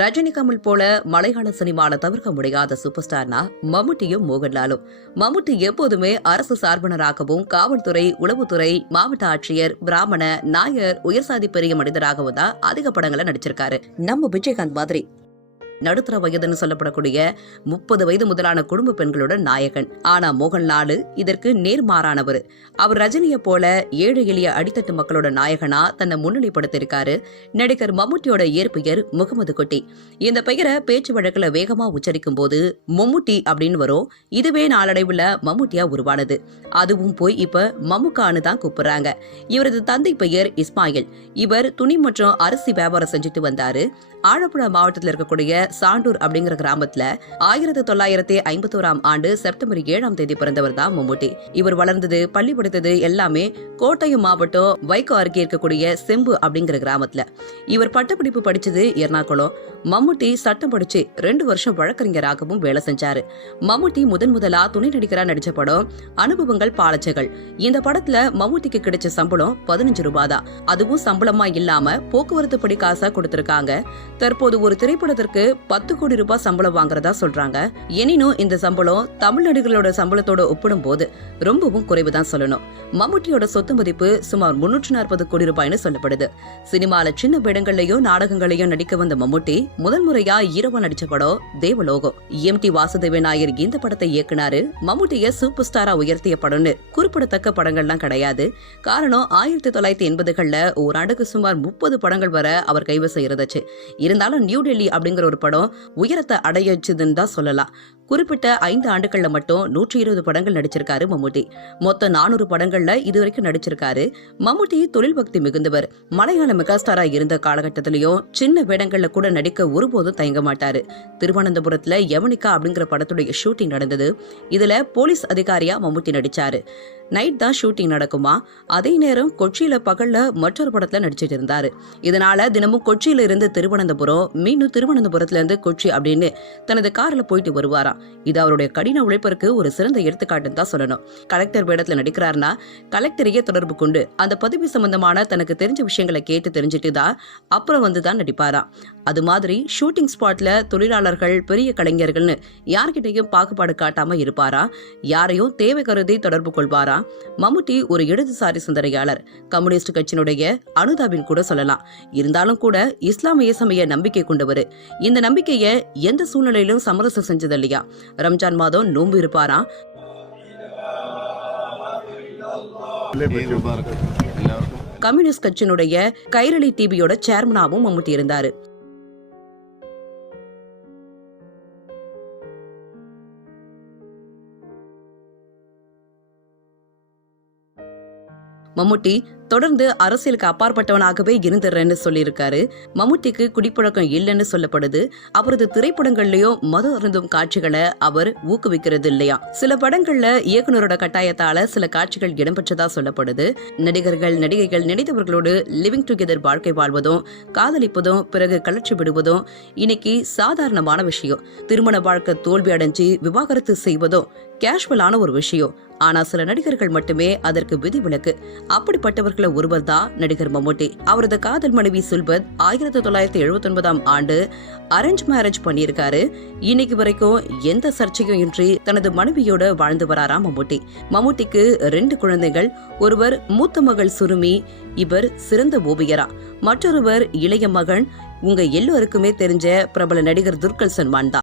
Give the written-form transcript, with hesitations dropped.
ரஜினி கமல் போல மலையாள சினிமால தவிர்க்க முடியாத சூப்பர் ஸ்டார்னா மம்முட்டியும் மோகன்லாலும். மம்முட்டி எப்போதுமே அரசு சார்பினராகவும் காவல்துறை, உளவுத்துறை, மாவட்ட ஆட்சியர், பிராமண, நாயர், உயர்சாதி பெரிய மனிதராகவும் தான் அதிக படங்களை நடிச்சிருக்காரு. நம்ம விஜயகாந்த் மாதிரி நடுத்தர வயதுன்னு சொல்லப்படக்கூடிய 30 வயது முதலான குடும்ப பெண்களோட நாயகன். ஆனா மோகன்லால் இதற்கு நேர்மாறானவர். அவர் ரஜினியை போல ஏழை எளிய அடித்தட்டு மக்களோட நாயகனா தன்னை முன்னிலைப்படுத்திருக்காரு. நடிகர் மம்முட்டியோட இயற்பெயர் முகமது குட்டி. இந்த பெயரை பேச்சு வழக்குல வேகமா உச்சரிக்கும் போது மம்முட்டி அப்படின்னு வரும். இதுவே நாளடைவுல மம்முட்டியா உருவானது. அதுவும் போய் இப்ப மம்முக்கான்னு தான் கூப்பிடுறாங்க. இவரது தந்தை பெயர் இஸ்மாயில். இவர் துணி மற்றும் அரிசி வியாபாரம் செஞ்சுட்டு வந்தாரு. ஆலப்புழா மாவட்டத்தில் இருக்கக்கூடிய சாண்டூர் அப்படிங்கிற கிராமத்துல 1951ஆம் ஆண்டு செப்டம்பர் 7ஆம் தேதி பிறந்தவர் தான் மம்முட்டி. இவர் வளர்ந்தது, பள்ளி படித்தது எல்லாமே கோட்டயம் மாவட்டம் வைகோ அருகே இருக்கக்கூடிய செம்பு அப்படிங்கிற கிராமத்துல. இவர் பட்டப்படிப்பு படிச்சது எர்ணாகுளம். மம்முட்டி சட்டம் படிச்சு 2 வருஷம் வழக்கறிஞராகவும் வேலை செஞ்சாரு. மம்முட்டி முதலா துணை நடிகரா நடிச்ச படம் அனுபவங்கள் பாலச்சகள். இந்த படத்துல மம்முட்டிக்கு கிடைச்ச சம்பளம் 15 ரூபாய் தான். அதுவும் சம்பளமா இல்லாம போக்குவரத்து படி காசா கொடுத்திருக்காங்க. தற்போது ஒரு திரைப்படத்திற்கு 10 கோடி ரூபாய் சம்பளம் வாங்குறதா சொல்றாங்க. எனினும் இந்த சம்பளம் தமிழ் நடிகர்களோட சம்பளத்தோட ஒப்பிடும் போது ரொம்பவும் குறைவுதான் சொல்லணும். மம்முட்டியோட சொத்து மதிப்பு சுமார் 340 கோடி ரூபாய்னு சொல்லப்படுது. சினிமால சின்ன வேடங்கள்லயும் நாடகங்களையும் நடிக்க வந்த மம்முட்டி முதல் முறையா ஹீரோவா நடிச்ச படம் தேவலோகம். எம்.டி. வாசுதேவன் நாயர் இந்த படத்தை இயக்குனாரு. மம்முட்டிய சூப்பர் ஸ்டாரா உயர்த்திய படம்னு குறிப்பிடத்தக்க படங்கள்லாம் கிடையாது. காரணம் 1980கள்ல ஓராண்டுக்கு சுமார் 30 படங்கள் வர அவர் கைவசம் இருந்துச்சு. இருந்தாலும் நியூ டெல்லி அப்படிங்கிற ஒரு படம் உயரத்தை அடையச்சுதுன்னு தான் சொல்லலாம். குறிப்பிட்ட 5 ஆண்டுகள்ல மட்டும் 120 படங்கள் நடிச்சிருக்காரு மம்முட்டி. மொத்தம் 400 படங்கள்ல இதுவரைக்கும் நடிச்சிருக்காரு. மம்முட்டி தொழில் பக்தி மிகுந்தவர். மலையாள மெகாஸ்டாரா இருந்த காலகட்டத்திலயும் சின்ன வேடங்கள்ல கூட நடிக்க ஒருபோதும் தயங்க மாட்டாரு. திருவனந்தபுரத்துல யவனிகா அப்படிங்கிற படத்துடைய ஷூட்டிங் நடந்தது. இதுல போலீஸ் அதிகாரியா மம்முட்டி நடிச்சாரு. நைட் தான் ஷூட்டிங் நடக்குமா. அதே நேரம் கொச்சியில பகல்ல மற்றொரு படத்துல நடிச்சிட்டு இருந்தாரு. இதனால தினமும் கொச்சியில இருந்து திருவனந்தபுரம், மீண்டும் திருவனந்தபுரத்துல இருந்து கொச்சி அப்படின்னு தனது கார்ல போயிட்டு வருவாராம். இது அவருடைய கடின உழைப்பிற்கு ஒரு சிறந்த எடுத்துக்காட்டுன்னு தான் சொல்லணும். கலெக்டர் வேடத்துல நடிக்கிறாருன்னா கலெக்டரையே தொடர்பு கொண்டு அந்த பதவி சம்பந்தமான தனக்கு தெரிஞ்ச விஷயங்களை கேட்டு தெரிஞ்சுட்டு தான் அப்புறம் வந்துதான் நடிப்பாராம். அது மாதிரி ஷூட்டிங் ஸ்பாட்ல தொழிலாளர்கள், பெரிய கலைஞர்கள்னு யார்கிட்டையும் பாகுபாடு காட்டாம இருப்பாரா. யாரையும் தேவை கருதி தொடர்பு கொள்வாரா. மம்முட்டி ஒரு இடதுசாரி சிந்தனையாளர். கம்யூனிஸ்ட் கட்சியினுடைய அனுதாபின் கூட சொல்லலாம். இருந்தாலும் கூட இஸ்லாமிய சமய நம்பிக்கை கொண்டவர். இந்த நம்பிக்கையை எந்த சூழ்நிலையிலும் சமரசம் செஞ்சது இல்லையா. ரம்ஜான் மாதம் நோன்பு இருப்பாரா. கம்யூனிஸ்ட் கட்சியினுடைய கைரளி டிவியோட சேர்மனாவும் மம்முட்டி இருந்தாரு. மம்முட்டி தொடர்ந்து அரசியலுக்கு அப்பாற்பட்டவனாகவே இருந்துறேன்னு சொல்லியிருக்காரு. மம்முட்டிக்கு குடிப்பழக்கம் இல்லைன்னு சொல்லப்படுது. அவரது திரைப்படங்கள்லயும் மது அருந்தும் காட்சிகளை அவர் ஊக்குவிக்கிறது இல்லையா. சில படங்கள்ல இயக்குனரோட கட்டாயத்தால சில காட்சிகள் இடம்பெற்றதா சொல்லப்படுது. நடிகர்கள், நடிகைகள் நினைத்தவர்களோடு லிவிங் டுகெதர் வாழ்க்கை வாழ்வதும், காதலிப்பதும், பிறகு கலர்ச்சி விடுவதும் இன்னைக்கு சாதாரணமான விஷயம். திருமண வாழ்க்கை தோல்வி அடைஞ்சு விவாகரத்து செய்வதும் கேஷுவலான ஒரு விஷயம். ஆனா சில நடிகர்கள் மட்டுமே அதற்கு விதிவிலக்கு. அப்படிப்பட்டவர்களை ஒருவர் தான் நடிகர் மம்முட்டி. அவரது காதல் மனைவி சுல்பத் 1979ஆம் ஆண்டு அரேஞ்ச் மேரேஜ் பண்ணியிருக்காரு. இன்னைக்கு வரைக்கும் எந்த சர்ச்சையும் இன்றி தனது மனைவியோட வாழ்ந்து வராராம் மம்முட்டி. மம்முட்டிக்கு 2 குழந்தைகள். ஒருவர் மூத்த மகள் சுருமி. இவர் சிறந்த ஓவியரா. மற்றொருவர் இளைய மகன். உங்க எல்லோருக்குமே தெரிஞ்ச பிரபல நடிகர் துல்கர் சல்மான் தான்.